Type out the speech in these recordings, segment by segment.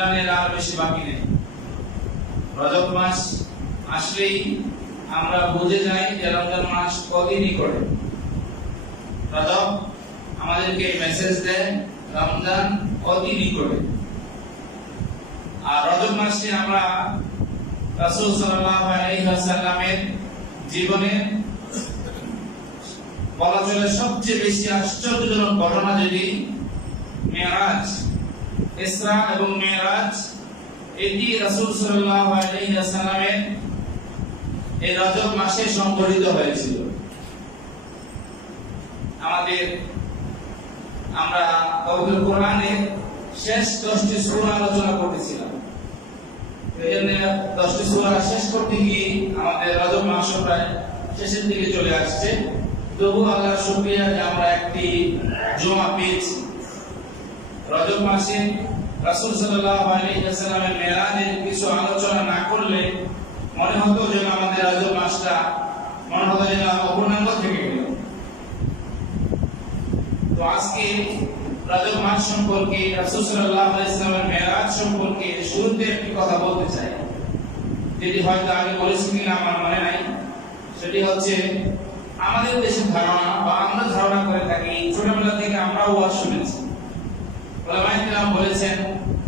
রমজানের আর বেশি বাকি নেই। রজব মাস আসলেই আমরা বুঝে যাই যে রমজান মাস কতদিনই করে। রজব আমাদেরকে মেসেজ দেয় রমজান কতদিনই করে। আর রজব মাসে আমরা রাসূল সাল্লাল্লাহু আলাইহি ওয়াসাল্লামের জীবনে বলা চলে সবচেয়ে বেশি আশ্চর্যজনক ঘটনা যদি মেরাজ, ইসরা এবং মেরাজ, এটি রাসূল সাল্লাল্লাহু আলাইহি ওয়াসাল্লামের এই রজব মাসে সংঘটিত হয়েছিল। আমরা পবিত্র কোরআনের শেষ 10টি সূরা আলোচনা করতেছিলাম। এজন্য 10টি সূরা শেষ করতে গিয়ে আমাদের রজব মাস প্রায় শেষের দিকে চলে আসছে। তবু আল্লাহর শুকরিয়া যে আমরা একটি জুমা পেয়েছি। রজব মাসে রাসূল সাল্লাল্লাহু আলাইহি ওয়াসাল্লামের মেরাজের কিছু আলোচনা না করলে মনে হতো যেন আমাদের রজব মাসটা অপূর্ণাঙ্গ থেকে গেল। তো আজকে রজব মাস সম্পর্কে, রাসূল সাল্লাল্লাহু আলাইহি ওয়াসাল্লামের মেরাজ সম্পর্কে শুরুতে একটি কথা বলতে চাই, যেটি হয়তো আগে বলেছি কিনা আমার মনে নাই। সেটি হচ্ছে আমাদের দেশের ধারণা বা আমরা ধারণা করে থাকি, ছোটবেলা থেকে আমরাও ওয়াজ শুনেছি, ওলামায়ে কেরাম বলেছেন,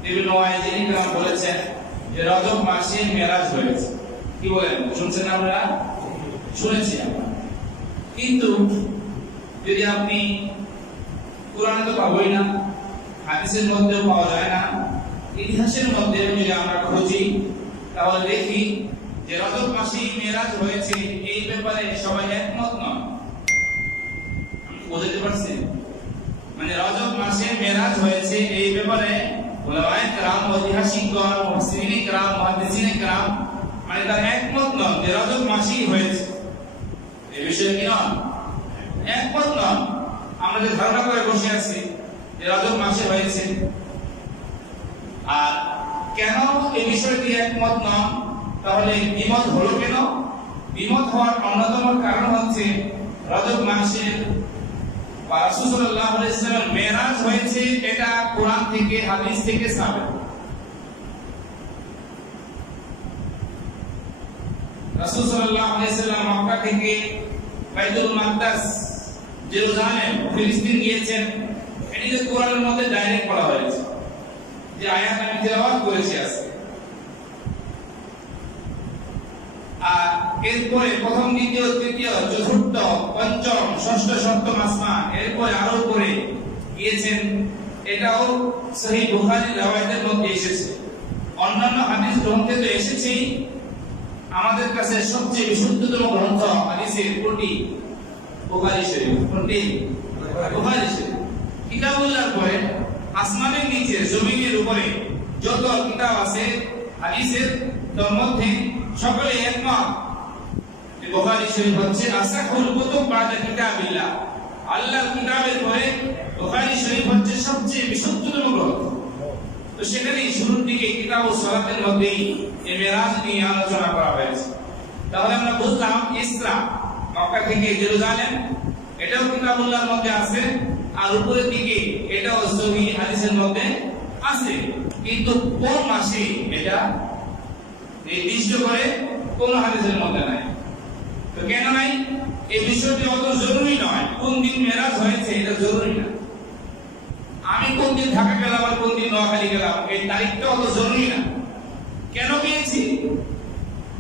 বিভিন্ন ওয়াইজিন কেরাম বলেছেন যে রজব মাসে মেরাজ হয়েছে। কি বলেন, শুনছেন? আমরা শুনেছি আমরা। কিন্তু যদি আপনি কোরআনে তো পাবোই না, হাদিসের মধ্যেও পাওয়া যায় না, ইতিহাসের মধ্যে যদি আমরা খুঁজি তাহলে দেখি যে রজব মাসে মেরাজ হয়েছে এই ব্যাপারে সবাই একমত নন। বুঝতে পারছেন? মানে রজব মাসে মেরাজ হয়েছে এই ব্যাপারে উলামায়ে কেরাম, ঐতিহাসিকগণ, মুফাসসিরিনে কেরাম, মুহাদ্দিসিনে কেরাম মানে তারা একমত নন যে রজব মাসেই হয়েছে। এই বিষয়ে কি নন? একমত নন। আমরা যে ধারণা করে বসে আছি যে রজব মাসে হয়েছে। আর কেন এই বিষয়টি একমত নন? তাহলে দ্বিমত হলো কেন? দ্বিমত হওয়ার অন্যতম কারণ হচ্ছে রজব মাসের বা রাসূল সাল্লাল্লাহু আলাইহি ওয়াসাল্লামের মেরাজ হয়েছে, এটা কোরআন থেকে, হাদিস থেকে সাবিত। রাসূল সাল্লাল্লাহু আলাইহি ওয়াসাল্লাম মক্কা থেকে বাইতুল মাকদাস, জেরুজালেম, ফিলিস্তিন গিয়েছেন। এটিকে কোরআনের মধ্যে ডাইরেক্ট বলা হয়েছে, যে আয়াত আমি তেলাওয়াত করেছি আজকে। আর এরপরে প্রথম, দ্বিতীয়, তৃতীয়, চতুর্থ, পঞ্চম, ষষ্ঠ, সপ্তম আসমান, এরপরে আরো উপরে গিয়েছেন। এটাও সহিহ বুখারীর riwayতের মধ্যে এসেছে। অন্যান্য হাদিস গ্রন্থে তো এসেছেই। আমাদের কাছে সবচেয়ে বিশুদ্ধতম গ্রন্থ হাদিসের কোনটি? বুখারী শরীফ। কোনটি? বুখারী শরীফ। কিতাবুল্লাহর পরে আসমানের নিচে, জমিনের উপরে যত কিতাব আছে হাদিসের, তার মধ্যে সকলে একমত যে বুখারী শরীফ হচ্ছে আসাহুল কুতুব বাদা কিতাবিল্লাহ। আল্লাহর কিতাবের পরে বুখারী শরীফ হচ্ছে সবচেয়ে বিশুদ্ধতম গ্রন্থ। তো সেখানে শুরুর দিকে কিতাবুস সালাতের মধ্যেই এই মেরাজ নিয়ে আলোচনা করা হয়েছে। তাহলে আমরা বুঝলাম ইসরা, মক্কা থেকে জেরুজালেম, এটাও কিতাবুল্লাহর মধ্যে আছে। আর উপরের দিকে এটাও সহিহ হাদিসের মধ্যে আছে। কিন্তু কোন মাসে এটা নির্দিষ্ট করে কোন হাদিসের মধ্যে নাই। তো কেন নাই? এই বিষয়টি অত জরুরি নয়। কোন দিন মেরাজ হয়েছে এটা জরুরি না। আমি কোন দিন ঢাকা গেলাম আর কোন দিন নোয়াখালী গেলাম, এই তারিখটা অত জরুরি না। কেন গিয়েছি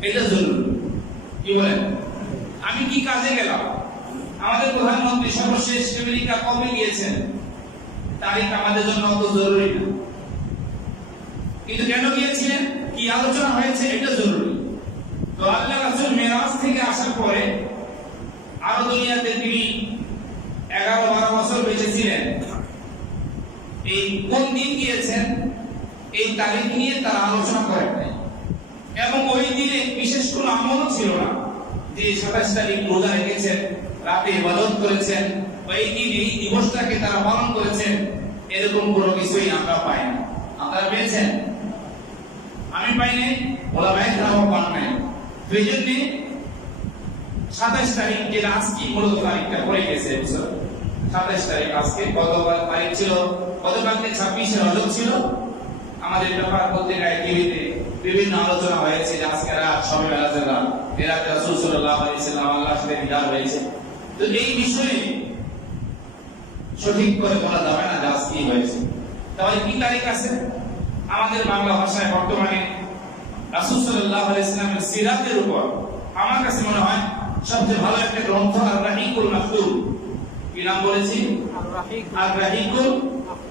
এটা জরুরি। কি বলেন? আমি কি কাজে গেলাম, আমাদের প্রধানমন্ত্রী সর্বশেষ আমেরিকা কবে গিয়েছেন, তারিখ আমাদের জন্য অত জরুরি না। কিন্তু কেন গিয়েছিলেন, কি আলোচনা হয়েছে, এটা জরুরি। তো আল্লাহ রাসূল মেরাজ থেকে আসার পরে আরো দুনিয়াতে তিনি 11-12 বছর বেঁচে ছিলেন। এই কোন দিন গিয়েছেন এই তারিখ নিয়ে তারা আলোচনা করেন নাই। এবং ওই দিনে বিশেষ কোনো আমলও ছিল না যে 27 তারিখ রোজা রেখেছেন, রাতে ইবাদত করেছেন, বা এই দিন এই দিবসটাকে তারা পালন করেছেন, এরকম কোনো কিছুই আমরা পাই না। আপনারা পেয়েছেন? আমি পাইনি, ওলামায়ে কেরামও পান নাই। এই জন্য 27 তারিখ, যেটা আজকে মূলত তারিখটা পড়ে গেছে, 27 তারিখ আজকে। গতকাল তারিখ ছিল, গতকালকে 26 রজব ছিল। আমাদের আমাদের পেপার পত্রিকায় টিভিতে বিভিন্ন আলোচনা হয়েছে যে আজকে রাত শবে মেরাজের রাত, এ রাতে রাসূল সাল্লাল্লাহু আলাইহি ওয়াসাল্লাম আল্লাহর সাথে দিদার হয়েছে। তো এই বিষয়ে সঠিক করে বলা যাবে না যে আজ কি হয়েছে। তাহলে কি তারিখ আছে? আমাদের বাংলা ভাষায় বর্তমানে রাসূল সাল্লাল্লাহু আলাইহি ওয়াসাল্লামের সিরাতের উপর আমার কাছে মনে হয় সবচেয়ে ভালো একটা গ্রন্থ আর-রাহিকুল মাকতুম। কি নাম বলেছি? আর-রাহিকুল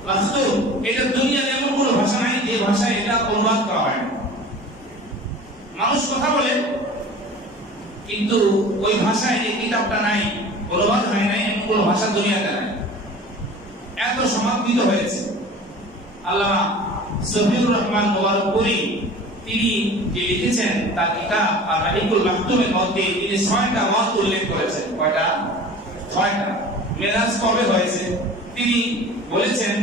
মাকতুম। এটা দুনিয়ার এমন কোনো ভাষা নাই যে ভাষায় এটা অনুবাদ করা হয় না। মানুষ কথা বলে কিন্তু ওই ভাষায় এই কিতাবটা নাই, অনুবাদ হয় নাই, এমন কোনো ভাষা দুনিয়াতে নাই। এত সমাদৃত হয়েছে। আল্লামা সফিউর রহমান মুবারকপুরী তিনি যে লিখেছেন তার কিতাব আর-রাহিকুল মাকতুমের মধ্যে তিনি 6টা মত উল্লেখ করেছেন। কয়টা? 6টা। মেরাজ কবে হয়েছে তিনি বলেছেন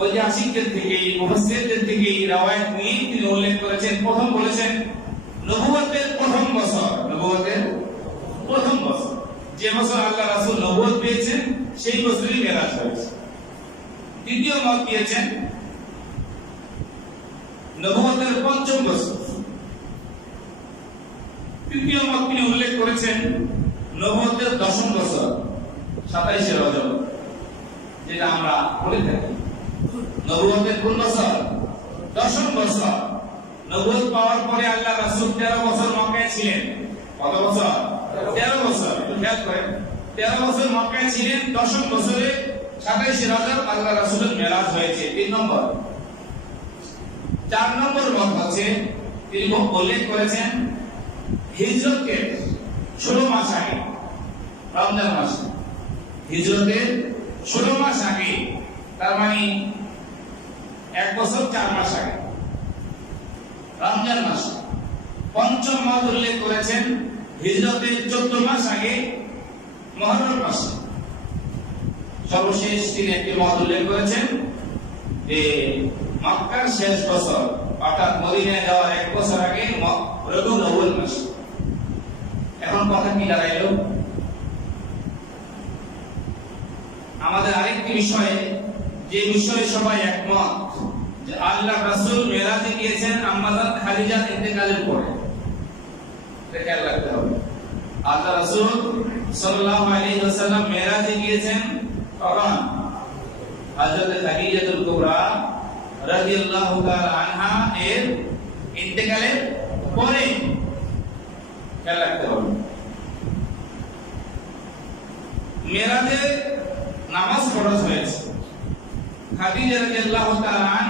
ঐতিহাসিকদের থেকে, মুফাসসিরদের থেকে রওয়ায়াত নিয়ে তিনি উল্লেখ করেছেন। প্রথম বলেছেন নবুয়তের প্রথম বছর, নবুয়তের প্রথম বছর, যে বছর আল্লাহ রাসূল নবুয়ত পেয়েছেন সেই বছরই মেরাজ হয়েছে। দ্বিতীয় মত দিয়েছেন নবুয়তের পঞ্চম বছর। তৃতীয় মত তিনি উল্লেখ করেছেন নবুয়তের 10ম বছর, 27শে রজব, যেটা আমরা বলে থাকি। নবুয়তের কোন বছর? 10ম বছর। নবুয়ত পাওয়ার পরে আল্লাহ রাসূল 13 বছর মক্কায় ছিলেন। কত বছর? 13 বছর। একটু খেয়াল করেন, 13 বছর মক্কায় ছিলেন। 10ম বছরে 27শে রজব আল্লাহ রাসূলের মেরাজ হয়েছে। 3 নম্বর। 4 নম্বর মত হচ্ছে তিনি উল্লেখ করেছেন হিজরতের 16 মাস আগে, রমজান মাসে, হিজরতের 16 মাস আগে, তার মানে 1 বছর 4 মাস আগে, রমজান মাসে। পঞ্চম মত উল্লেখ করেছেন হিজরতের 14 মাস আগে, মুহররম মাসে। সর্বশেষ তিনি একটি মত উল্লেখ করেছেন যে মক্কার শেষ বছর, অর্থাৎ মদিনায় যাওয়ার 1 বছর আগে, রবিউল আউয়াল মাস। এখন কথা কি দাঁড়াইলো? আমাদের আরেকটি বিষয়, যে বিষয়ে সবাই একমত, যে আল্লাহ রাসূল মেরাজে গিয়েছেন আম্মাজান খাদিজার ইন্তেকালের পরে। এটা খেয়াল রাখতে হবে। আল্লাহ রাসূল সাল্লাল্লাহু আলাইহি ওয়াসাল্লাম মেরাজে গিয়েছেন কখন? হযরত খাদিজাতুল কুবরা রাদিয়াল্লাহু তাআলা আনহা এর ইন্তেকালের পরে। খেয়াল রাখতে হবে। মেরাজে নামাজ ফরজ হয়েছে। খাদিজা রাদিয়াল্লাহু তাআলা আনহা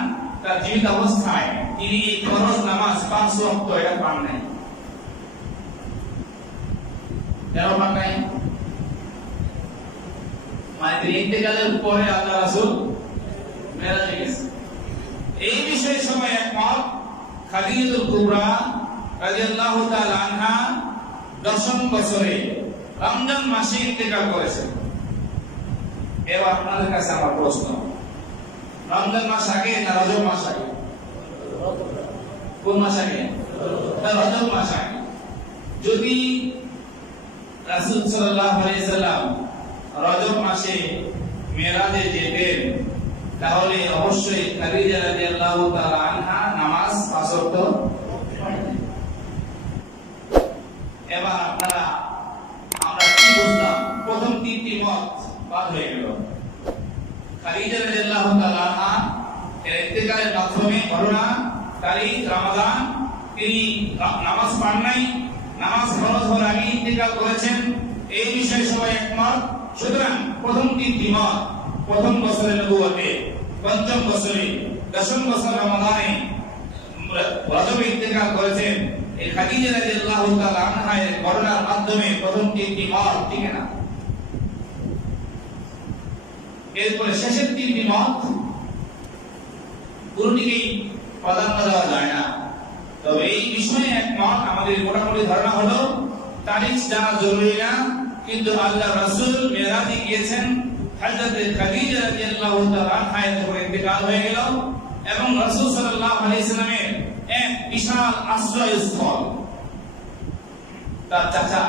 তার জীবিত অবস্থায় তিনি এই ফরজ নামাজ 5 ওয়াক্ত এটা পান নাই। কেন পান নাই? মানে তিনি ইন্তেকালের পরে আল্লাহ রাসূল মেরাজে গেছেন। এই বিষয়ে সবাই একমত। খাদিজাতুল কুবরা রাদিয়াল্লাহু তাআলা আনহা 10ম বছরে রমজান মাসে ইন্তেকাল করেছেন। এবার আপনাদের কাছে আমার প্রশ্ন, রমজান মাস আগে না রজব মাস আগে? কোন মাস আগে? রজব মাস আগে। যদি রাসূল সাল্লাল্লাহু আলাইহি সাল্লাম রজব মাসে মেরাজে যেতেন তাহলে অবশ্যই খাদিজা রাদিয়াল্লাহু তাআলা আনহা নামাজ 5 ওয়াক্ত। এবার আপনারা আমরা কি বুঝলাম? প্রথম 3টি মত বাদ হয়ে গেল। খাদিজা রাদিয়াল্লাহু তাআলা আনহা এর ইন্তেকালের মাধ্যমে ঘটনা, তারিখ, রমাদান, তিনি নামাজ পান নাই, নামাজ ফরজ হওয়ার আগে ইন্তেকাল করেছেন, এই বিষয়ে সবাই একমত। সুতরাং প্রথম 3টি মত, প্রথম বছরে নবুয়তে, পঞ্চম বছরে, 10ম বছর রমাদানে, রজবে ইন্তেকাল করেছেন, এই খাদিজা রাদিয়াল্লাহু তাআলা আনহা এর ঘটনার মাধ্যমে প্রথম 3টি মত, ঠিক না? এরপরে শেষের 3টি মত পুরোটিকেই প্রাধান্য দেওয়া যায় না। তবে এই বিষয়ে একমত, আমাদের মোটামুটি ধারণা হলো তারিখ জানা জরুরি না, কিন্তু আল্লাহ রাসূল মেরাজে গিয়েছেন, হযরত খাদিজা রাদিয়াল্লাহু তাআলা আনহা এর উপর ইন্তেকাল হয়ে গেল এবং রাসূল সাল্লাল্লাহু আলাইহি সাল্লামের এক বিশাল আশ্রয়স্থল তার চাচা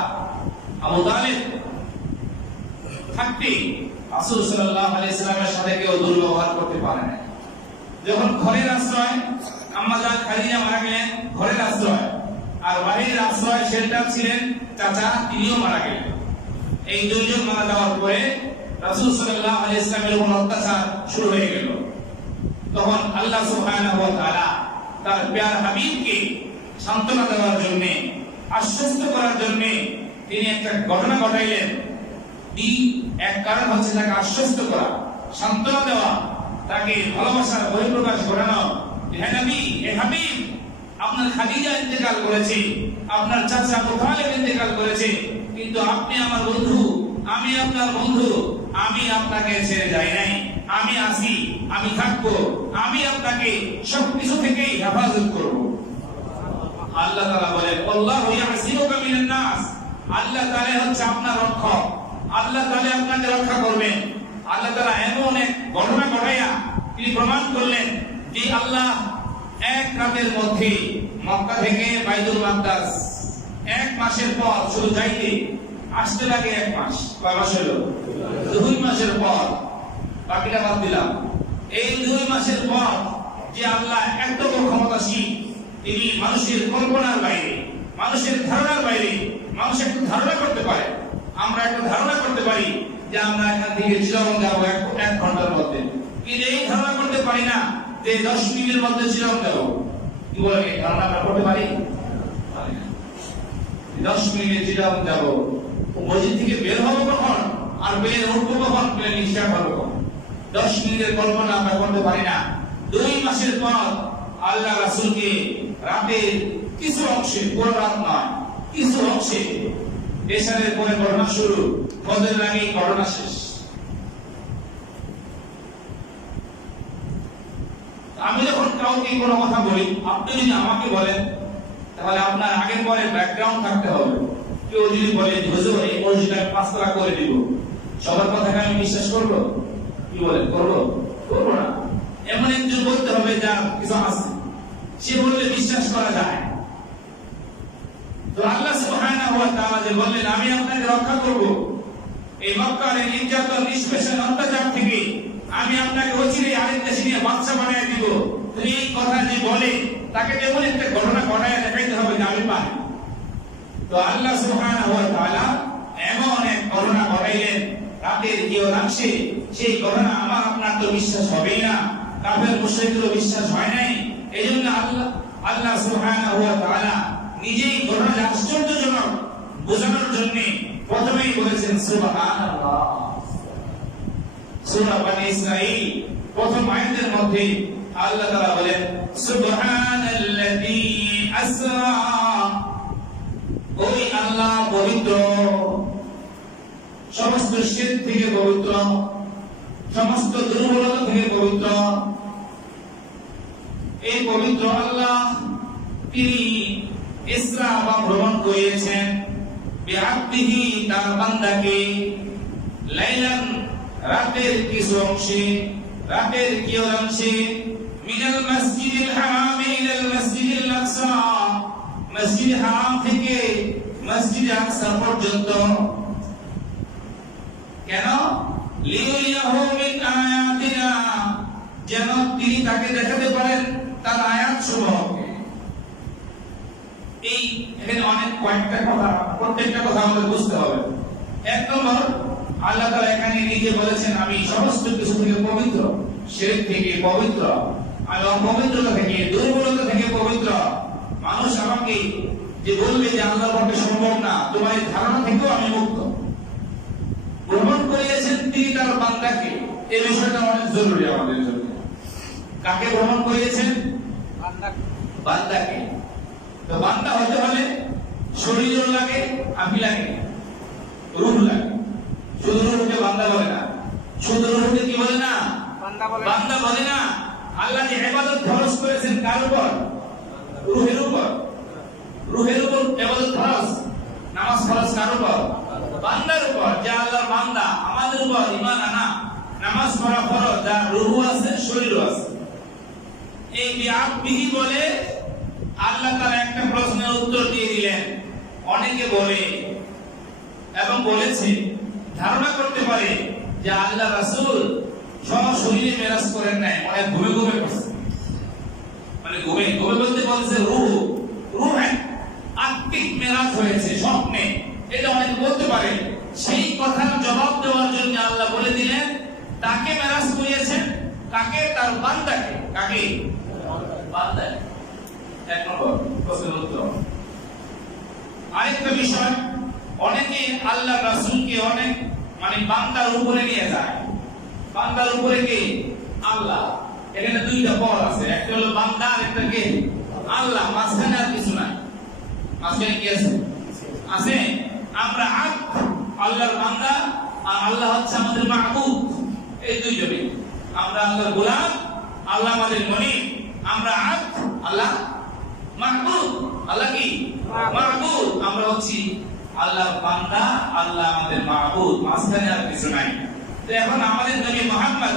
আবু তালিব থাকতে রাসূল সাল্লাল্লাহু আলাইহি সাল্লামের সাথে কেউ দুর্ব্যবহার করতে পারে না। যখন ঘরের আশ্রয় আর ওয়াহির আশ্রয় শেল্টার ছিলেন চাচা, তিনিও মারা গেলেন। এই দুইজন মারা যাওয়ার পরে রাসূল সাল্লাল্লাহু আলাইহি ওয়াসাল্লামের উপর অত্যাচার শুরু হয়ে গেল। তখন আল্লাহ সুবহানাহু ওয়া তাআলা তার প্রিয় হাবিবকে সান্ত্বনা দেওয়ার জন্য, আশ্বস্ত করার জন্য তিনি একটা ঘটনা ঘটাইলেন। এক কারণ হচ্ছে তাকে আশ্বস্ত করা, সান্ত্বনা দেওয়া, তাকে ভালোবাসার বহিঃপ্রকাশ ঘটানো। হে নবী, হে হাবিব, আপনার খাদিজা ইন্তেকাল করেছে, আপনার চাচা আবু তালেব ইন্তেকাল করেছে, কিন্তু আপনি আমার বন্ধু, আমি আপনার বন্ধু, আমি আপনাকে ছেড়ে যাই নাই, আমি আছি, আমি থাকবো, আমি আপনাকে সবকিছু থেকেই হেফাজত করব। আল্লাহ তাআলা বলেন, আল্লাহু ইয়াসিমুকা মিনান নাস, আল্লাহ তাআলা হচ্ছে আপনার রক্ষক, আল্লাহ তাআলা আপনাকে রক্ষা করবেন। আল্লাহ তাআলা এমন এক ঘটনা ঘটাইয়া তিনি প্রমাণ করলেন যে আল্লাহ এক রাতের মধ্যে মক্কা থেকে বাইতুল মাকদাস 1 মাসের পর, শুধু যাইতে আসতে লাগে 1 মাস, কয় মাস হলো? 2 মাসের পর, বাকিটা বাদ দিলাম। এই 2 মাসের পর যে আল্লাহ এত বড় ক্ষমতাশীল, তিনি মানুষের কল্পনার বাইরে, মানুষের ধারণার বাইরে। মানুষ একটু ধারণা করতে পারে, আমরা একটু ধারণা করতে পারি যে আমরা এখান থেকে চিরং যাবো 1 ঘন্টার মধ্যে, কিন্তু এই ধারণা করতে পারি না যে 10 মিনিটের মধ্যে চিরং যাবো। কি বলে, এই ধারণা আমরা করতে পারি? 10 মিনিটে চিরং যাবো, মসজিদ থেকে বের হবো কখন, আর বের উঠবো কখন, প্লেন স্টার্ট হবে কখন, 10 মিনিটের কল্পনা আমরা করতে পারি না। 2 মাসের পর আল্লাহ রাসূলকে রাতের কিছু অংশে, পুরো রাত নয়, কিছু অংশে, এশারের পরে ঘটনা শুরু, ফজরের আগে ঘটনা শেষ। আমি যখন কাউকে কোনো কথা বলি, আপনি যদি আমাকে বলেন, তাহলে আপনার আগের পরে ব্যাকগ্রাউন্ড থাকতে হবে। কেউ যদি বলে, হুজুর এই মসজিদটা 5 তলা করে দিব, সবার কথাকে আমি বিশ্বাস করব? কি বলেন, করবো? করবো না। এমন একজন বলতে হবে যার কিছু আছে, সে বললে বিশ্বাস করা যায়। তো আল্লাহ সুবহানাহু ওয়া তাআলা যে বললেন, আমি আপনাকে রক্ষা করব, এই মক্কার এই নির্যাতন, নিষ্পেষণ, অত্যাচার থেকে আমি আপনাকে অচিরেই আরেক দেশে নিয়ে বাদশা বানিয়ে দিব। তো এই কথা যে বলে, তাকে যেমন একটা ঘটনা ঘটায় দেখাইতে হবে যে আমি পারি। তো আল্লাহ সুবহানাহু ওয়া তাআলা এমন এক ঘটনা ঘটাইলেন রাতের কিয়দাংশে, সেই ঘটনা আমার আপনার তো বিশ্বাস হবেই না, কাফের মুশরিকদেরও বিশ্বাস হয় নাই। এইজন্য আল্লাহ সুবহানাহু ওয়া তাআলা নিজেই ঘটনাটা আশ্চর্যজনক বোঝানোর জন্য প্রথমেই বলেছেন সুবহানাল্লাহ। সূরা বনী ইসরাঈল প্রথম আয়াতের মধ্যে আল্লাহ তাআলা বলেন, সুবহানাল্লাযী আসরা, ওই আল্লাহ পবিত্র, সমস্ত শিরক থেকে পবিত্র, সমস্ত দুর্বলতা থেকে পবিত্র। এই পবিত্র আল্লাহ তিনি ইসরা বা ভ্রমণ করিয়েছেন বিআবদিহি, তার বান্দাকে, লাইলান, রাতের কিছু অংশে, রাতের কিয়দাংশে, মিনাল মসজিদিল হারাম ইলাল মসজিদিল আকসা, মসজিদ হারাম থেকে মসজিদ আকসা পর্যন্ত। কেন? লিউরিয়াহু মিন আয়াতিনা, যেন তিনি তাকে দেখাতে পারেন তার আয়াত সমূহকে। এই এখানে অনেক কয়েকটা কথা, প্রত্যেকটা কথা আমাদের বুঝতে হবে। 1 নম্বর, আল্লাহ তাআলা এখানে নিজে বলেছেন, আমি সমস্ত কিছু থেকে পবিত্র, শিরক থেকে পবিত্র, আমি অপবিত্রতা থেকে, দুর্বলতা থেকে পবিত্র। মানুষ আমাকে যে বলবে যে আল্লাহর পক্ষে সম্ভব না, তোমার এই ধারণা থেকেও আমি মুক্ত। গ্রহণ করিয়েছেন তিনি তার বান্দাকে, এই বিষয়টা অনেক জরুরি আমাদের জন্য। কাকে গ্রহণ করিয়েছেন? বান্দাকে। তো বান্দা হতে হলে শরীর লাগে, আমি লাগে, রূহ লাগে। শুধু রূহকে বান্দা বলে না, শুধু রূহকে কি বলে না? বান্দা বলে না। আল্লাহ যে ইবাদত ফরজ করেছেন কার উপর? রূহের উপর। রূহের উপর ইবাদত ফরজ, নামাজ ফরজ কার উপর? বান্দার উপর। যে আল্লাহর বান্দা, আমাদের উপর ঈমান আনা, নামাজ পড়া ফরজ, যার রূহ আছে, শরীরও আছে। এই বিআবদিহি বলে আল্লাহ তাআলা একটা প্রশ্নের উত্তর দিয়ে দিলেন। অনেকে বলে এবং বলেছে, ধারণা করতে পারে যে আল্লাহ রাসূল সশরীরে মেরাজ করেন নাই, মানে ঘুমে ঘুমে করছে। মানে ঘুমে ঘুমে বলতে বলছে রূহ, রূহ আত্মিক মেরাজ হয়েছে স্বপ্নে, এটা অনেকে বলতে পারে। সেই কথার জবাব দেওয়ার জন্য আল্লাহ বলে দিলেন তাকে মেরাজ করিয়েছেন, কাকে? তার বান্দাকে। কাকে? বান্দাকে। এক নম্বর প্রশ্নের উত্তর। আরেকটা বিষয়, অনেকে আল্লাহ রাসূলকে অনেক বান্দার উপরে নিয়ে যায়। বান্দার উপরে কে? আল্লাহ। এখানে দুইটা পদ আছে, একটা হলো বান্দা আর একটা কে? আল্লাহ। মাঝখানে আর কিছু নাই। মাঝখানে কি আছে? আছে আমরা আল্লাহর বান্দা, আর আল্লাহ হচ্ছে আমাদের মাহবুব। এই দুইজনই আমরা আল্লাহর গোলাম, আল্লাহ আমাদের মনিব। আমরা আল্লাহ মাহবুব। আল্লাহ কি? মাহবুব। আমরা হচ্ছি আল্লাহর বান্দা, আল্লাহ আমাদের মাহবুব। মাঝখানে আর কিছু নাই। তো এখন আমাদের নবী মুহাম্মদ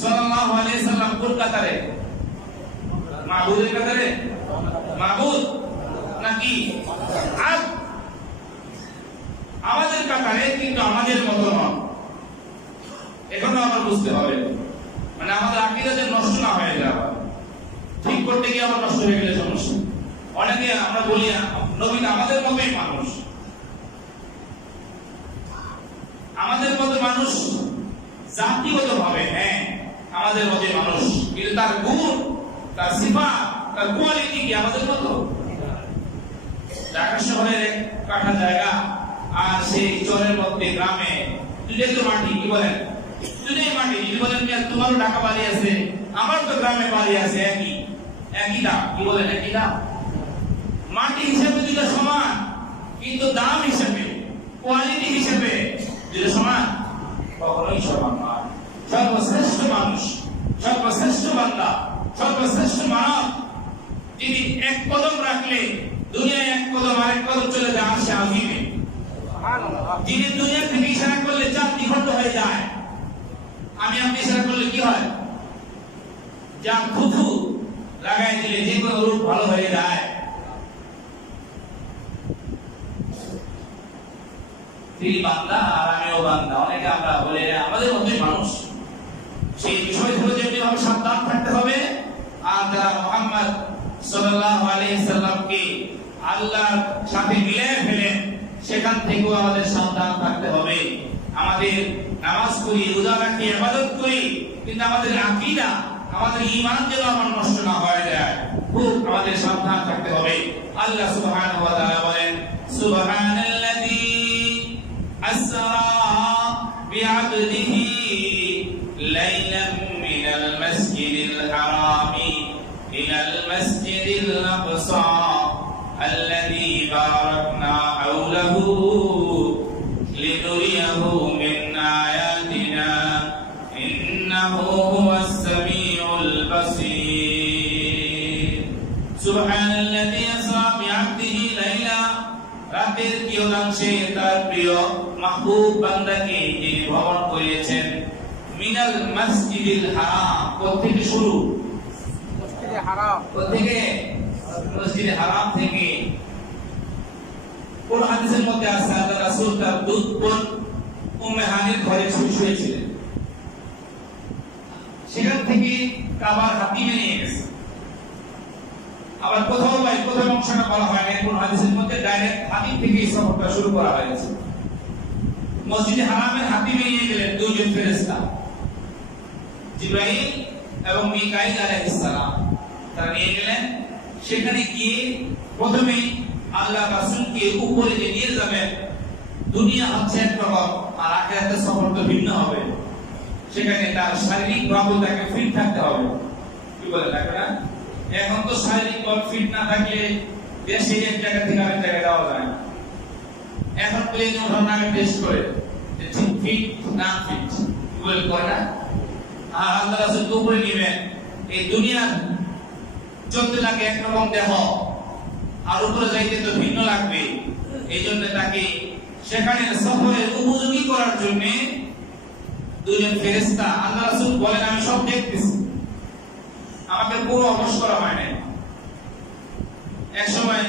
সাল্লাল্লাহু আলাইহি সাল্লাম কোন কাতারে? মাহবুবের কাতারে? মাহবুব নাকি আমাদের কাতারে? কিন্তু আমাদের মতো নয়। এখনো আমার বুঝতে হবে, আমাদের আকীদা যেন নষ্ট না হয়ে যায়। ঠিক করতে গিয়ে আমার নষ্ট হয়ে গেলে সমস্যা। অনেকে আমরা বলি নবী আমাদের মতোই মানুষ, আমাদের মতো মানুষ জাতিগত ভাবে, হ্যাঁ আমাদের মতোই মানুষ, কিন্তু তার গুণ, তার সিফাত, তার কোয়ালিটি কি আমাদের মতো? ঢাকা শহরের এক কাঠা জায়গা আর সেই চরের মধ্যে গ্রামে দুটোই তো মাটি। কি বলেন? দুটোই মাটি। যদি বলেন তোমারও ঢাকা বাড়ি আছে, আমার তো গ্রামে বাড়ি আছে, একই দাম। কি বলেন? একই দাম। মাটি হিসেবে দুটো সমান, কিন্তু দাম হিসেবে, কোয়ালিটি হিসেবে দুটো সমান কখনোই সমান নয়। সর্বশ্রেষ্ঠ মানুষ, সর্বশ্রেষ্ঠ বান্দা, সর্বশ্রেষ্ঠ মানব, যিনি এক কদম রাখলে দুনিয়ায় এক কদম, আরেক কদম চলে যায় আরশে আজিমে। যিনি দুনিয়া থেকে ইশারা করলে চাঁদ নিখণ্ড হয়ে যায়। আমি আপনি ইশারা করলে কি হয়? যা থুথু লাগাই দিলে যে কোনো রূপ ভালো হয়ে যায়। তিনি বান্দা আর আমিও বান্দা। অনেকে আমরা বলে আমাদের মতোই মানুষ। সেই বিষয় থেকে যেমনি ভাবে সাবধান থাকতে হবে, আর যারা মুহাম্মদ সাল্লাল্লাহু আলাইহি সাল্লামকে আল্লাহর সাথে মিলিয়ে ফেলেন, সেখান থেকেও আমাদের সাবধান থাকতে হবে। আমাদের নামাজ করি, রোজা রাখি, ইবাদত করি, কিন্তু আমাদের আকীদা, আমাদের ঈমান যেন আমার নষ্ট না হয়ে যায়, খুব আমাদের সাবধান থাকতে হবে। আল্লাহ সুবহানাহু ওয়া তাআলা বলেন, সুবহানাল্লাযী আসরা বিআবদিহি লাইলাম মিনাল মাসজিদিল হারামি ইলাল মাসজিদিল আকসা الذي باركنا حوله لنريه من آياتنا إنه هو السميع البصير سبحان الذي أسرى بعبده ليلا রাতের কিয়দাংশে তার প্রিয় মাহবুব বান্দাকে যিনি ভ্রমণ করিয়েছেন মিনাল মসজিদিল হারাম। কোথেকে শুরু? মসজিদে হারাম। কোথেকে? মসজিদে হারাম থেকে। কোন হাদিসের মধ্যে আছে আল্লাহ রাসূল তার দুধ বোন উম্মে হানির ঘরে শুয়েছিলেন, সেখান থেকে কাবার হাতিমে নিয়ে গেছে। আবার কোথাও অংশটা বলা হয় না, কোন হাদিসের মধ্যে ডাইরেক্ট হাতিম থেকে এই সফরটা শুরু করা হয়েছে। মসজিদে হারামের হাতিমে নিয়ে গেলেন দুইজন ফেরেশতা, জিবরাইল এবং মিকাইল আলাইহিস সালাম। তারা নিয়ে গেলেন। সেখানে গিয়ে প্রথমে আল্লাহ রাসূলকে উপরে যে নিয়ে যাবেন, দুনিয়া হচ্ছে একরকম আর আখিরাতের সফর তো ভিন্ন হবে। সেখানে তার শারীরিক ভাবে তাকে ফিট থাকতে হবে। কি বলে থাকে না, এখন তো শারীরিক ভাবে ফিট না থাকলে দেশে এক জায়গা থেকে আরেক জায়গায় যাওয়া যায় না। এখন প্লেনে ওঠার আগে টেস্ট করে যে ঠিক ফিট না ফিট বলে করে না। আর আল্লাহ রাসূলকে উপরে নেবেন, এই দুনিয়ার চলতে লাগে একরকম দেহ, আর উপরে যাইতে তো ভিন্ন লাগবে। এই জন্য তাকে সেখানে সফরের উপযোগী করার জন্য দুইজন ফেরেশতা, আল্লাহ রাসূল বলেন আমি সব দেখতেছি, আমাকে পুরো অবশ করা হয় না। এক সময়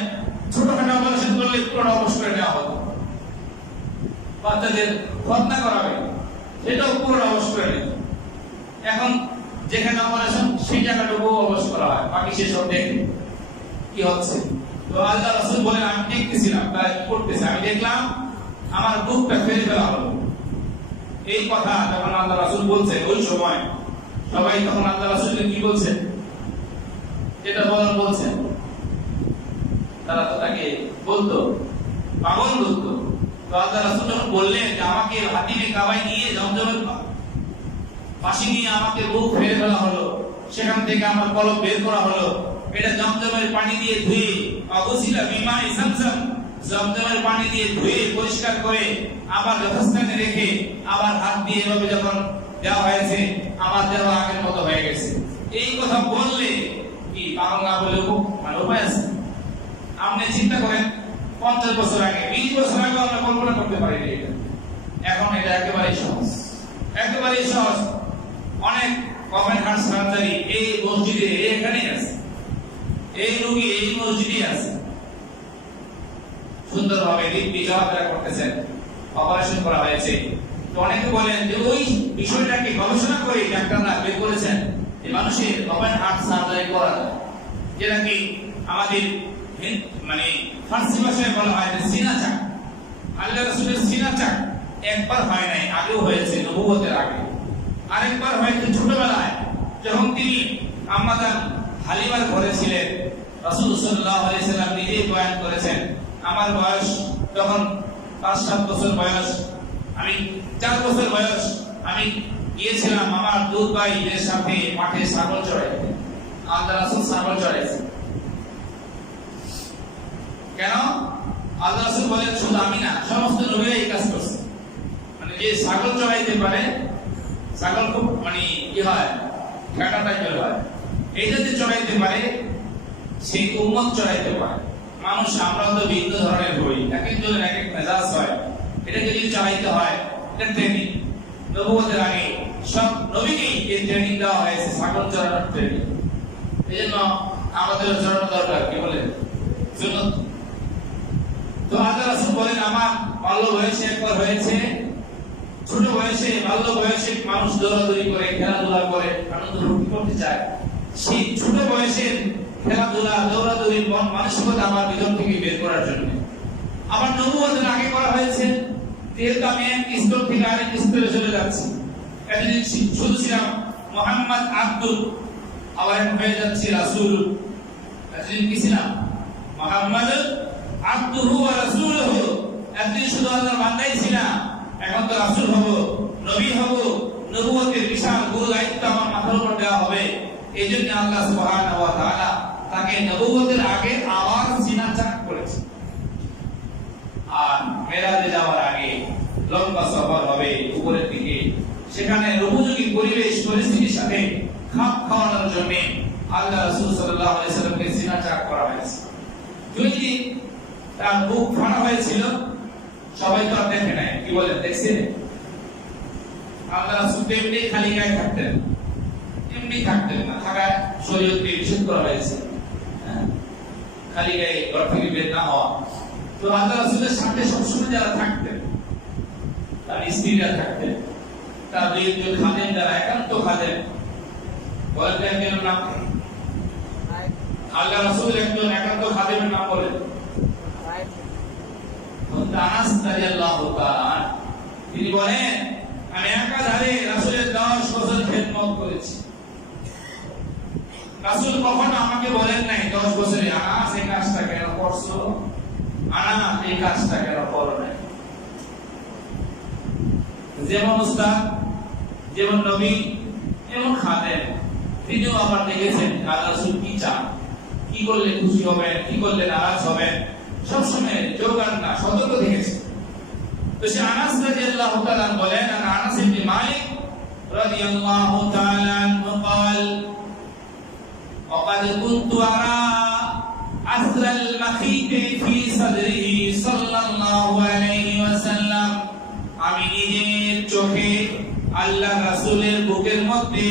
ছোটখাটো অপারেশন করলে পুরো অবশ করে দেওয়া হতো, বাচ্চাদের খতনা করাবে সেটাও পুরো অবশ করে দিত। এখন যেখানে অপারেশন সেই জায়গাটুকু অবশ করা হয়, বাকি সে সব দেখে কি হচ্ছে। তো আল্লাহ রাসূল বলেন আমি দেখতেছিলাম তাই করতেছি, আমি দেখলাম আমার বুকটা ফেলে ফেলা হলো। এই কথা যখন আল্লাহ রাসূল বলছেন ওই সময় সবাই তখন আল্লাহ রাসূলকে কি বলছেন, যেটা বলার বলছেন, তারা তো তাকে বলতো পাগল বলতো। তো আল্লাহ রাসূল যখন বললেন যে আমাকে হাতিমে কাবায় নিয়ে জমজমের পাশে নিয়ে আমাকে বুক ফেলে ফেলা হলো, সেখান থেকে আমার কলব বের করা হলো, এটা জমজমের পানি দিয়ে ধুয়ে অগসিলা বিমায়ে zamzam, জমজমের পানি দিয়ে ধুয়ে পরিষ্কার করে আবার যথাস্থানে রেখে আবার হাত দিয়ে এভাবে যখন দেওয়া হয়েছে আমার দেহ আগের মতো হয়ে গেছে। এই কথা বললে কি পাগল না বলে মানে উপায় আছে? আপনি চিন্তা করেন 50 বছর আগে 20 বছর আগে আমরা কল্পনা করতে পারি এটা, এখন এটা একেবারে সহজ, একেবারে সহজ। অনেক কমন হার্ট সার্জারি এই মসজিদে এখানেই আছে, এই রোগী এই মসজিদে আছে, সুন্দরভাবে দিব্যি চলাফেরা করতেছেন, অপারেশন করা হয়েছে। তো অনেকে বলেন যে ওই বিষয়টাকে গবেষণা করে ডাক্তাররা বের করেছেন যে মানুষের কমন হার্ট সার্জারি করা যায়, যেটা কি আমাদের মানে ফার্সি ভাষায় বলা হয় যে সিনা চাক। আল্লাহ রাসূলের সিনা চাক একবার হয় নাই, আগেও হয়েছে নবুয়তের আগে, আরেকবার হয়েছে ছোটবেলায় যখন তিনি আম্মাজান হালিমার ঘরে ছিলেন। রাসূল সাল্লাল্লাহু আলাইহি সাল্লাম নিজেই বয়ান করেছেন, আমার বয়স তখন 5-7 বছর বয়স, আমি 4 বছর বয়স, আমি গিয়েছিলাম আমার দুধ ভাইদের সাথে মাঠে ছাগল চড়াইতে। আল্লাহ রাসূল ছাগল চড়াইছেন কেন? আল্লাহ রাসূল বলেন শুধু আমি না, সমস্ত নবীরা এই কাজ করছে। মানে যে ছাগল চড়াইতে পারে, ছাগল খুব মানে কি হয়, কাটা টাইপের হয়, এইটা যে চড়াইতে পারে সেই উম্মত চড়াইতে পারে। মানুষ আমরা তো ভিন্ন ধরনের হই, এক একজনের এক এক মেজাজ হয়, এটাকে যদি চড়াইতে হয় এটা ট্রেনিং। নবুয়তের আগে সব নবীকেই এই ট্রেনিং দেওয়া হয়েছে, ছাগল চড়ানোর ট্রেনিং। এই জন্য আমাদের চড়ানো দরকার, কি বলে সুন্নাত। তো আল্লাহ রাসূল বলেন আমার বাল্য বয়সে একবার হয়েছে, ছোট বয়সে বাল্য বয়সে মানুষ দৌড়াদৌড়ি করে খেলাধুলা করে আনন্দ ভর্তি করতে চায়, সেই ছোট বয়সের খেলাধুলা দৌড়াদৌড়ির মন মানসিকতা আমার ভিতর থেকে বের করার জন্য আমার নবুয়তের আগে করা হয়েছে। যেহেতু আমি এক স্তর থেকে আরেক স্তরে চলে যাচ্ছি, এতদিন শুধু ছিলাম মুহাম্মদ আব্দুল, আবার হয়ে যাচ্ছি রাসূল। এতদিন কি ছিলাম? মুহাম্মদ আব্দুহু ওয়া রাসূলুহু, এতদিন শুধু আল্লাহর বান্দাই ছিলাম, এখন তো রাসূল হব, নবী হব, নবুয়তের বিশাল গুরু দায়িত্ব আমার মাথার উপর দেওয়া হবে। এই জন্য আল্লাহ সুবহানাহু ওয়া তাআলা তাকে নবুয়তের আগে আবার সিনা চাক করেছে। আর মেরাজে যাওয়ার আগে লম্বা সফর হবে উপরের দিকে, সেখানে উপযোগী পরিবেশ পরিস্থিতির সাথে খাপ খাওয়ানোর জন্য আল্লাহ রাসূল সাল্লাল্লাহু আলাইহি সাল্লামকে সিনা চাক করা হয়েছে। যদি তার বুক ফাটা হয়েছিল সবাই তো আর দেখে নাই, কি বলেন দেখছেন? আল্লাহ রাসূল এমনি খালি গায়ে থাকতেন, এমনি থাকতেন না, থাকা শরীয়তে নিষেধ করা হয়েছে, খালি গায়ে ঘর থেকে বের না হওয়া। তো আল্লাহ রাসূলের সাথে সবসময় যারা থাকতেন, তার স্ত্রীরা থাকতেন, তার দুই একজন খাদেম যারা একান্ত খাদেম, বলেন একজনের নাম, আল্লাহ রাসূল একজন একান্ত খাদেমের নাম বলেন, আনাস রাদিয়াল্লাহু তাআলা। তিনি বলেন আমি একাধারে রাসূলের 10 বছর খেদমত করেছি। রাসূল কখনো আমাকে বলেন নাই 10 বছরে আনাস এই কাজটা কেন করছো, আনাস এই কাজটা কেন করো নাই। যেমন উস্তাদ, যেমন নবী, যেমন খাদেম, তিনিও আবার দেখেছেন আল্লাহ রাসূল কি চান, কি করলে খুশি হবেন, কি করলে নারাজ হবেন, সবসময় যোগান না সতর্ক দেখেছে। তো সে আনাস রাদিয়াল্লাহু তাআলা বলেন, আনাস ইবনে মালিক রাদিয়াল্লাহু তাআলা আনহু قال وقد كنت أرى أثر المخيط في صدره صلى الله عليه وسلم, আমি নিজের চোখে আল্লাহ রাসূলের বুকের মধ্যে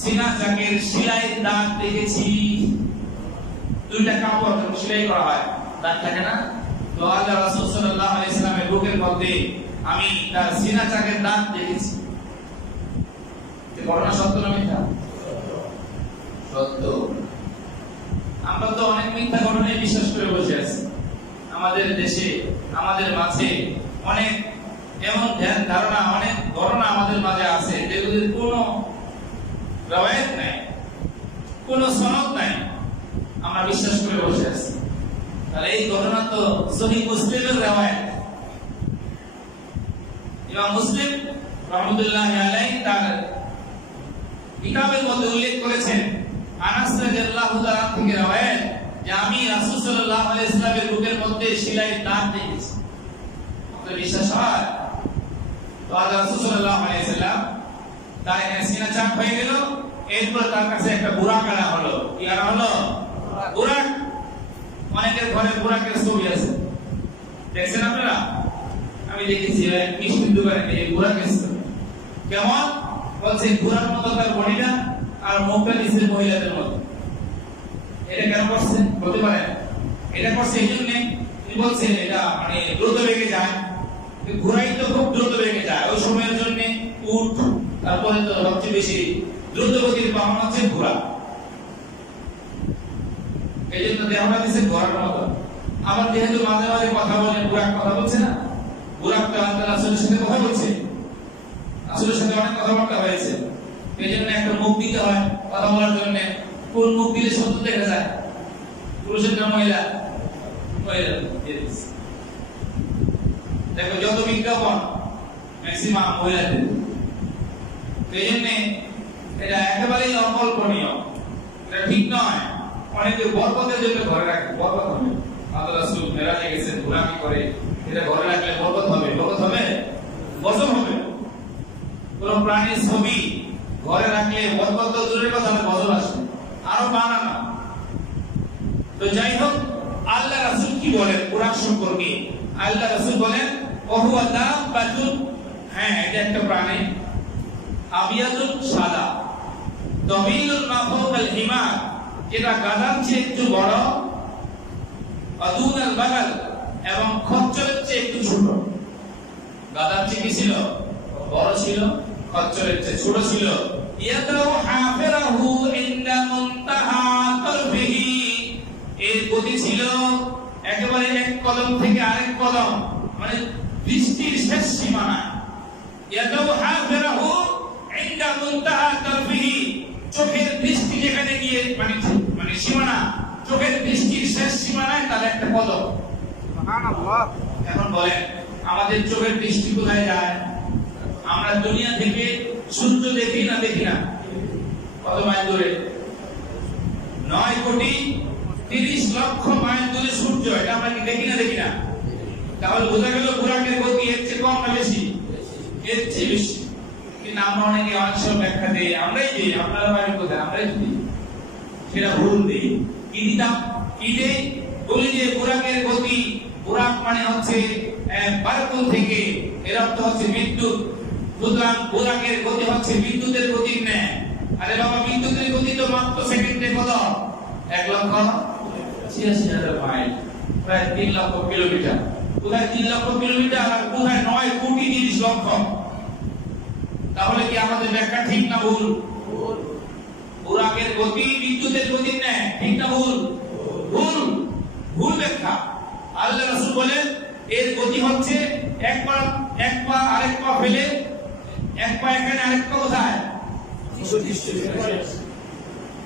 সিনা চাকের সেলাইয়ের দাগ দেখেছি। দুইটা কাপড় সেলাই করা হয়, দাগ থাকে না? তো আল্লাহ রাসূল সাল্লাল্লাহু আলাইহি সাল্লামের বুকের মধ্যে আমি তার সিনা চাকের দাগ দেখেছি। এই ঘটনা সত্য না মিথ্যা? সত্য। আমরা তো অনেক মিথ্যা ঘটনায় বিশ্বাস করে বসে আছে। আমাদের দেশে আমাদের মাঝে অনেক এমন ধ্যান ধারণা, অনেক ঘটনা আমাদের মাঝে আছে যেগুলির কোনো রওয়ায়াত নাই, কোনো সনদ নাই, আমরা বিশ্বাস করে বসে আছি। তাহলে এই ঘটনা তো সহিহ মুসলিমের রওয়ায়াত। ইমাম মুসলিম রাহমাতুল্লাহি আলাইহি তার কিতাবের মধ্যে উল্লেখ করেছেন, আনাস রাদিয়াল্লাহু তাআলা থেকে রওয়ায়াত যে আমি রাসূল সাল্লাল্লাহু আলাইহি ওয়াসাল্লামের বুকের মধ্যে সেলাইয়ের দাগ দেখেছি। আপনাদের বিশ্বাস হয়? তো রাসূল সাল্লাল্লাহু আলাইহি ওয়াসাল্লাম তার সিনা চাপ হয়ে গেল, এরপর তার কাছে একটা বুরাক আনা হলো। কি আনা হলো? বুরাক। অনেকের ঘরে বুরাকের ছবি আছে, দেখছেন আপনারা? আমি দেখেছি মিষ্টির দোকানে এই বুরাকের ছবি। কেমন? বলছে বুরাক মতো তার বডিটা আর মুখটা নিচের মহিলাদের মতো। এটা কেন করছে বলতে পারেন? এটা করছে এই জন্য, তিনি বলছেন এটা মানে দ্রুত বেগে যায়, ঘোড়াই তো খুব দ্রুত বেগে যায় ওই সময়ের জন্য। উট, তারপরে তো সবচেয়ে বেশি দ্রুত গতির বাহন হচ্ছে ঘোড়া, এই জন্য দেহটা দিচ্ছে ঘোড়ার মতো। আবার যেহেতু মাঝে মাঝে কথা বলে, বুরাক কথা বলছে না, বুরাক তো আল্লাহ রাসূলের সাথে কথা বলছে, রাসূলের সাথে অনেক কথাবার্তা হয়েছে, এই জন্য একটা মুখ দিতে হয় কথা বলার জন্য। কোন মুখ দিলে শত্রু দেখা যায়? পুরুষের না মহিলা? মহিলা। দেখো যত বিজ্ঞাপন ম্যাক্সিমাম মহিলাদের, এই জন্য এটা একেবারেই অকল্পনীয়, এটা ঠিক নয়। অনেকে বরকতের জন্য ঘরে রাখে, বরকত হবে। আল্লাহ রাসূল মেরাজে গেছেন, গোলামি করে, এটা ঘরে রাখলে বরকত হবে। বরকত হবে? গজব হবে। কোন প্রাণীর ছবি ঘরে রাখলে বরকত তো দূরের কথা, গজব আসবে, আরো বানানো। তো যাই হোক, আল্লাহ রাসূল কি বলেন বুরাক সম্পর্কে? আল্লাহ রাসূল বলেন ওহুয়া দাব্বাতুন, হ্যাঁ এটা একটা প্রাণী, আবিয়াতুন সাদা, তাবিলুন মা ফাওকাল হিমার, যেটা গাধার চেয়ে একটু বড়, আদুনাল বাগাল, এবং খচ্চরের চেয়ে একটু ছোট। গাধার চেয়ে কি ছিল? বড় ছিল, খচ্চরের চেয়ে ছোট ছিল। ইয়াদাউ হাফিরাহু ইনদা মুনতাহা তারফিহি, এর গতি ছিল একেবারে এক কদম থেকে আরেক কদম, মানে দৃষ্টির শেষ সীমানা। ইয়াদাউ হাফিরাহু ইনদা মুনতাহা তারফিহি, চোখের দৃষ্টি যেখানে গিয়ে মানে সীমানা, চোখের দৃষ্টির শেষ সীমানায় তার একটা কদম। সুবহানাল্লাহ। এখন বলেন আমাদের চোখের দৃষ্টি কোথায় যায়? আমরা দুনিয়া থেকে সূর্য দেখি না? দেখি না? কত মাইল দূরে? 9,30,00,000 মাইল দূরে সূর্য, এটা আমরা কি দেখি না? দেখি না? তাহলে বোঝা গেল বুরাকের গতি এর চেয়ে কম না বেশি? এর চেয়ে বেশি। কিন্তু আমরা অনেকে অনেক সব ব্যাখ্যা দিই, আমরাই দিই, আপনারা বাইরে কোথায়? আমরাই দিই, সেটা ভুল দিই। কি দিতাম? কি দেই? বলি যে বুরাকের গতি, বুরাক মানে হচ্ছে বারকুল থেকে, এর অর্থ হচ্ছে বিদ্যুৎ, সুতরাং বুরাকের গতি হচ্ছে বিদ্যুতের গতির ন্যায়। আরে বাবা, বিদ্যুতের গতি তো মাত্র সেকেন্ডে কত? 1,86,000 মাইল, প্রায় 3 লক্ষ কিলোমিটার। কোথায় 3 লক্ষ কিলোমিটার আর কোথায় 9,30,00,000? তাহলে কি আমাদের ব্যাখ্যা ঠিক না ভুল? বুরাকের গতি বিদ্যুতের গতির ন্যায়, ঠিক না ভুল? ভুল, ভুল ব্যাখ্যা। আল্লাহ রাসূল বলেন এর গতি হচ্ছে এক পা আরেক পা ফেলে, এক পা এখানে আরেক পা কোথায়?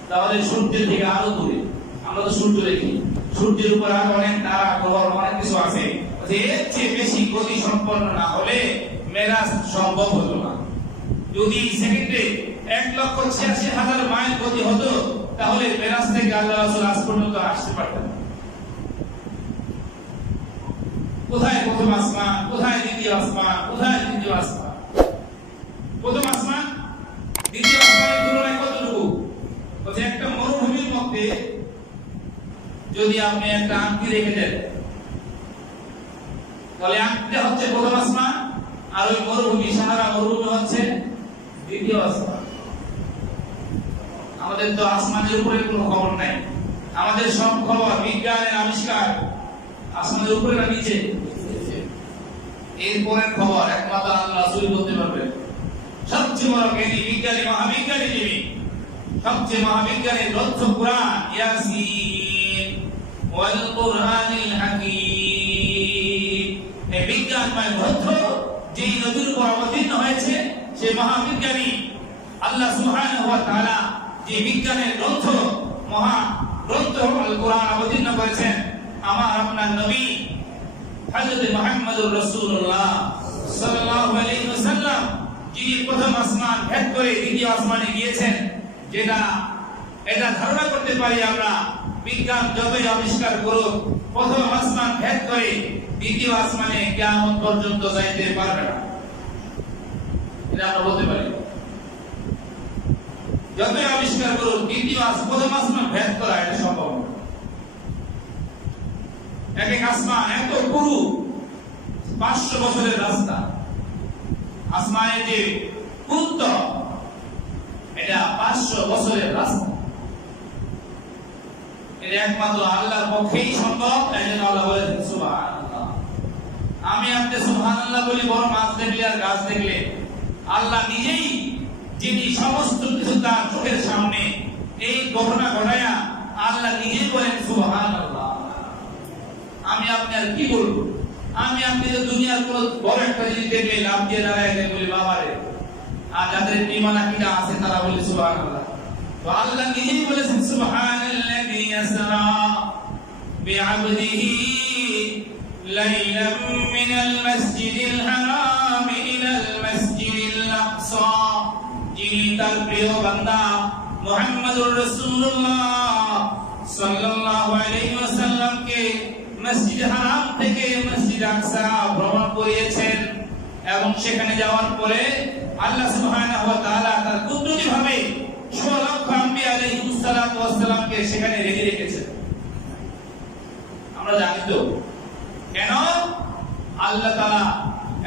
তাহলে সূর্যের থেকে আরো দূরে। আমরা তো সূর্য দেখি, সূর্যের উপর আরো অনেক তারা, গ্রহ, অনেক কিছু আছে। এর চেয়ে বেশি গতি সম্পন্ন না হলে মেরাজ সম্ভব হতো না। যদি সেকেন্ডে 1,86,000 মাইল গতি হতো, তাহলে মেরাজ থেকে আল্লাহ রাসূল আজ পর্যন্ত আসতে পারতেন। কোথায় প্রথম আসমান, কোথায় দ্বিতীয় আসমান, কোথায় তৃতীয় আসমান? প্রথম আসমান দ্বিতীয় আসমানের তুলনায় কতটুকু? বলছে একটা মরুভূমির মধ্যে যদি আপনি একটা আংটি রেখে দেন, তাহলে আংটিটা হচ্ছে প্রথম আসমান, আর ওই মরুভূমি, সাহারা মরুভূমি হচ্ছে দ্বিতীয় আসমান। আমাদের তো আসমানের উপরে কোনো খবর নাই, আমাদের সব খবর বিজ্ঞানের আবিষ্কার আসমানের উপরে না নিচে? এরপরের খবর একমাত্র আল্লাহ রাসূল বলতে পারবেন। সবচেয়ে বড় জ্ঞানী, বিজ্ঞানী, মহাবিজ্ঞানী যিনি, সবচেয়ে মহাবিজ্ঞানী গ্রন্থ কুরআন, ইয়াসিন, ওয়াল কুরআনিল হাকীম। এই বিজ্ঞানময় গ্রন্থ যেই নবীর উপর অবতীর্ণ হয়েছে, সেই মহাবিজ্ঞানী আল্লাহ সুবহানাহু ওয়া তাআলা যে বিজ্ঞানের গ্রন্থ, মহা গ্রন্থ আল কোরআন অবতীর্ণ করেছেন আমার আপনার নবী হযরত মুহাম্মদুর রাসূলুল্লাহ সাল্লাল্লাহু আলাইহি ওয়াসাল্লাম, যিনি প্রথম আসমান ভেদ করে দ্বিতীয় আসমানে গিয়েছেন। এটা ধারণা করতে পারি আমরা, বিজ্ঞান যতই আবিষ্কার করুক, প্রথম আসমান ভেদ করে দ্বিতীয় আসমানে কিয়ামত পর্যন্ত যাইতে পারবে না, এটা আমরা বলতে পারি। যতই আবিষ্কার করুক, প্রথম আসমান ভেদ করা এটা সম্ভব না। এক আসমান এত পুরু, 500 বছরের রাস্তা, আসমানের যে পুরুত্ব, এটা 500 বছরের রাস্তা। এটা একমাত্র আল্লাহর পক্ষেই সম্ভব। এজন্য আল্লাহ বলেছেন সুবহানাল্লাহ। আমি আপনি সুবহানাল্লাহ বলি বড় মাছ দেখলে আর গাছ দেখলে, আল্লাহ নিজেই যিনি সমস্ত কিছু তার চোখের সামনে এই ঘটনা ঘটায়া আল্লাহ নিজেই বলেন সুবহানাল্লাহ। আমি আপনি আর কি বলবো? আমি আপনি তো দুনিয়ার কোন বড় একটা জিনিস দেখলে লাভ দিয়ে দাঁড়ায় বলি বাবারে, আর যাদের ঈমান আকীদা আছে তারা বলে সুবহানাল্লাহ। তো আল্লাহ নিজেই বলেছেন সুবহানাল্লাযী ইয়াসরা বিআবদিহি লাইলাম মিনাল মাসজিদিল হারাম ইলাল মাসজিদিল আকসা, যিনি তার প্রিয় বান্দা মুহাম্মদুর রাসূলুল্লাহ সাল্লাল্লাহু আলাইহি ওয়াসাল্লামকে মসজিদ হারাম থেকে মসজিদ আকসা ভ্রমণ করিয়েছেন। এবং সেখানে যাওয়ার পরে আল্লাহ সুবহানাহু ওয়া তাআলা তার কুদরতিভাবে 16 লক্ষ আম্বিয়া আলাইহিস সালাতু ওয়াস সালামকে সেখানে রেখে রেখেছেন। আমরা জানি তো কেন আল্লাহ তাআলা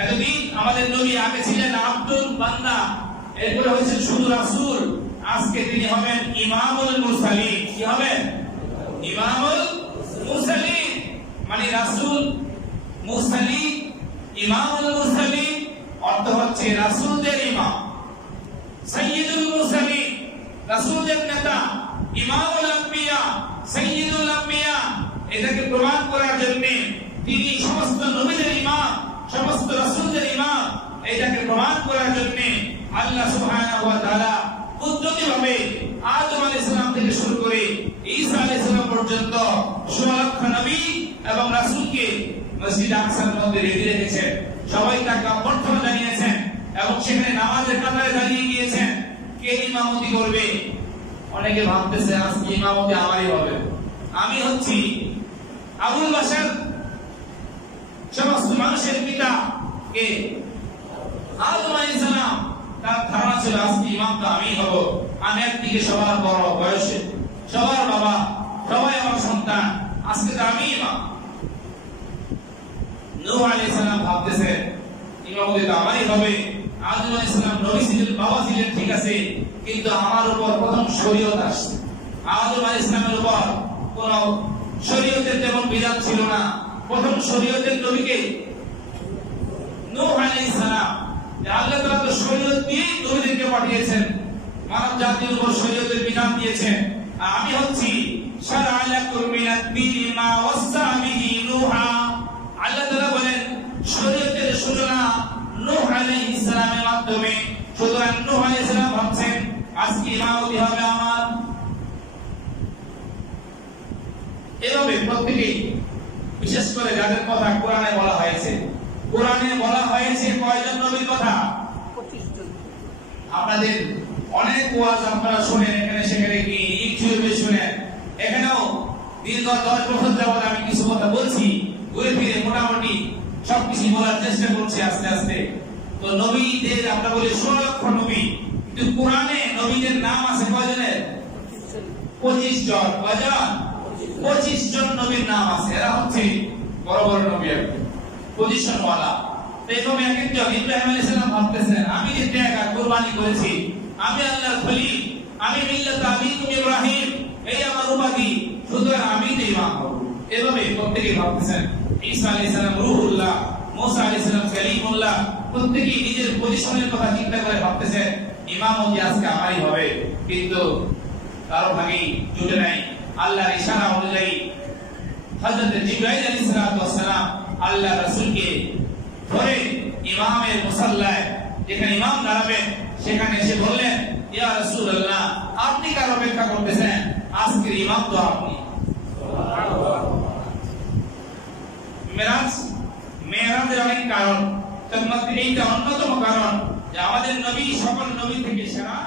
এতদিন আমাদের নবী আগে ছিলেন আব্দুল বান্দা, এরপরে হয়েছে শুধু রাসূল, আজকে তিনি হবেন ইমামুল মুরসালিন। কি হবেন? ইমামুল মুরসালিন, মানে রাসূল, মুরসালিন, ইমামুল মুরসালিন অর্থ হচ্ছে রাসূলদের ইমাম, সাইয়্যিদুল মুরসালিন রাসূলদের নেতা, ইমামুল আম্বিয়া সাইয়্যিদুল আম্বিয়া। এটাকে প্রমাণ করার জন্য তিনি সমস্ত নবীদের ইমাম, সমস্ত রাসূলদের ইমাম, এটাকে প্রমাণ করার জন্য আল্লাহ সুবহানাহু ওয়া তাআলা কুদরতিভাবে আদম আলাইহিস সালাম থেকে শুরু করে ঈসা আলাইহিস সালাম পর্যন্ত 16 লক্ষ নবী এবং রাসূলকে মসজিদ আকসার মধ্যে রেখে রেখেছেন। সবাই তাকে অভ্যর্থনা জানিয়েছেন এবং সেখানে নামাজের কাতারে দাঁড়িয়ে গিয়েছেন। কে ইমামতি করবে? অনেকে ভাবতেছে আজকে ইমামতি আমারই হবে, আমি হচ্ছি আবুল বাশার, সমস্ত মানুষের পিতা কে? আদম আলাইহিস সালাম। তার ধারণা ছিল আজকে ইমাম তো আমি হব, আমি একদিকে সবার বড় বয়সে, সবার বাবা, সবাই আমার সন্তান, আজকে তো আমি ইমাম। নূহ আলাইহিস সালাম ভাবতেছে ইমামতি তো আমারই হবে। আদম আলাইহিস সালাম নবী ছিলেন, বাবা ছিলেন, ঠিক আছে, কিন্তু আমার উপর প্রথম শরীয়ত আসছে। আদম আলাইহিস সালামের উপর কোন শরীয়তের তেমন বিধান ছিল না। প্রথম শরীয়তের নবীকে নূহ আলাইহিস সালাম। আল্লাহ তাআলা তো শরীয়ত দিয়ে নবীদেরকে পাঠিয়েছেন, মানব জাতির উপর শরীয়তের বিধান দিয়েছেন। আমি হচ্ছি শারআ লাকুম মিনাদ দীনি মা ওয়াসা বিহি নূহা। আল্লাহ তাআলা বলেন শরীয়তের সূচনা নূহ আলাইহিস সালামের মাধ্যমে। সুতরাং নূহ আলাইহিস সালাম ভাবছেন আজকে ইমামতি হবে আমার। এভাবে প্রত্যেকেই, বিশেষ করে যাদের কথা কোরআনে বলা হয়েছে, কোরআনে বলা হয়েছে কয়জন নবীর কথা? 25 জন। আপনাদের অনেক ওয়াজ আপনারা শুনেন, এখানে সেখানে কি ইউটিউবে শুনেন, এখানেও দীর্ঘ 10 বছর যাবত আমি কিছু কথা বলছি, ঘুরে ফিরে মোটামুটি সবকিছু বলার চেষ্টা করছি আস্তে আস্তে। তো নবীদের আমরা বলি 16 লক্ষ নবী, কিন্তু কোরআনে নবীদের নাম আছে কয়জনের? 25 জন। কয়জন? 25 জন নবীর নাম আছে। এরা হচ্ছে বড় বড় নবী, পজিশন ওয়ালা। এইভাবে এক একজন ইব্রাহিম আলাইহিস সালাম ভাবতেছেন আমি যে ত্যাগ আর কুরবানি করেছি, আমি আল্লাহর খলিল, আমি মিল্লাত আবিকুম ইব্রাহিম, এই আমার উপাধি, সুতরাং আমি তো ইমাম হব। এভাবে প্রত্যেকেই ভাবতেছেন। ঈসা আলাইহিস সালাম রূহুল্লাহ, মুসা আলাইহিস সালাম কালিমুল্লাহ, প্রত্যেকেই নিজের পজিশনের কথা চিন্তা করে ভাবতেছেন ইমামতি আজকে আমারই হবে। কিন্তু কারো ভাগেই জুটে নাই। আল্লাহর ইশারা অনুযায়ী হযরত জিবরাইল আলাইহিস সালাম আল্লাহ রাসূলকে ধরে ইমামের মুসাল্লায় যেখানে ইমাম দাঁড়াবেন সেখানে এসে বললেন, ইয়া রাসূলুল্লাহ, আপনি কার অপেক্ষা করতেছেন? আজকের ইমাম তো আপনি। মেরাজের অনেক কারণ, তার মধ্যে এইটা অন্যতম কারণ যে আমাদের নবী সকল নবী থেকে সেরা।